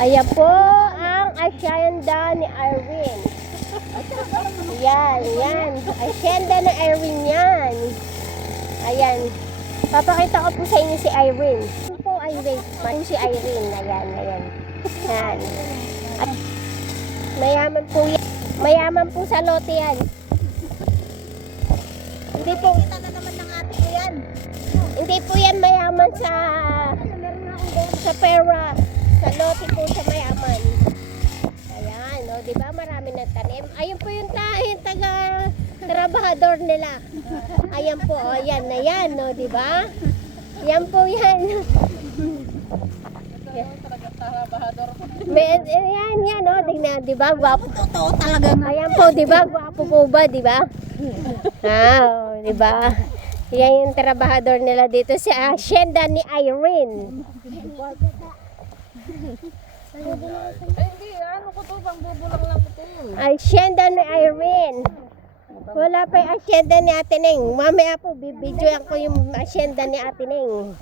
Ayan po ang asyenda ni Irene. Yan. Asyenda ni Irene yan. Ayan. Papakita ko po sa inyo si Irene. Ito po Irene. Ito si Irene. Ayan. Yan. At mayaman po yan. Mayaman po sa lote yan. Hindi po. Kita na naman ng ate ko yan. Hindi po yan mayaman sa pera. Sa lote po sa mayaman. Ayan, no, 'di ba? Marami ng tanim. Ayun po yung taga trabahador nila. Ayan po, oh, yan na yan, no, 'di ba? Yan po yan. Yan, no, tingnan, 'di ba? Gwapo. Totoo talaga na. Ayan po, 'di ba? Gwapo po ba, 'di ba? Ah, 'di ba? Yan yung trabahador nila dito sa asyenda ni Irene. Hindi, ano ko to, bang bubulang lang ko to. Asyenda ni Irene. Wala pa yung asyenda ni Ate Neng. Mamaya po, bibidyoan ko yung asyenda ni Ate Neng.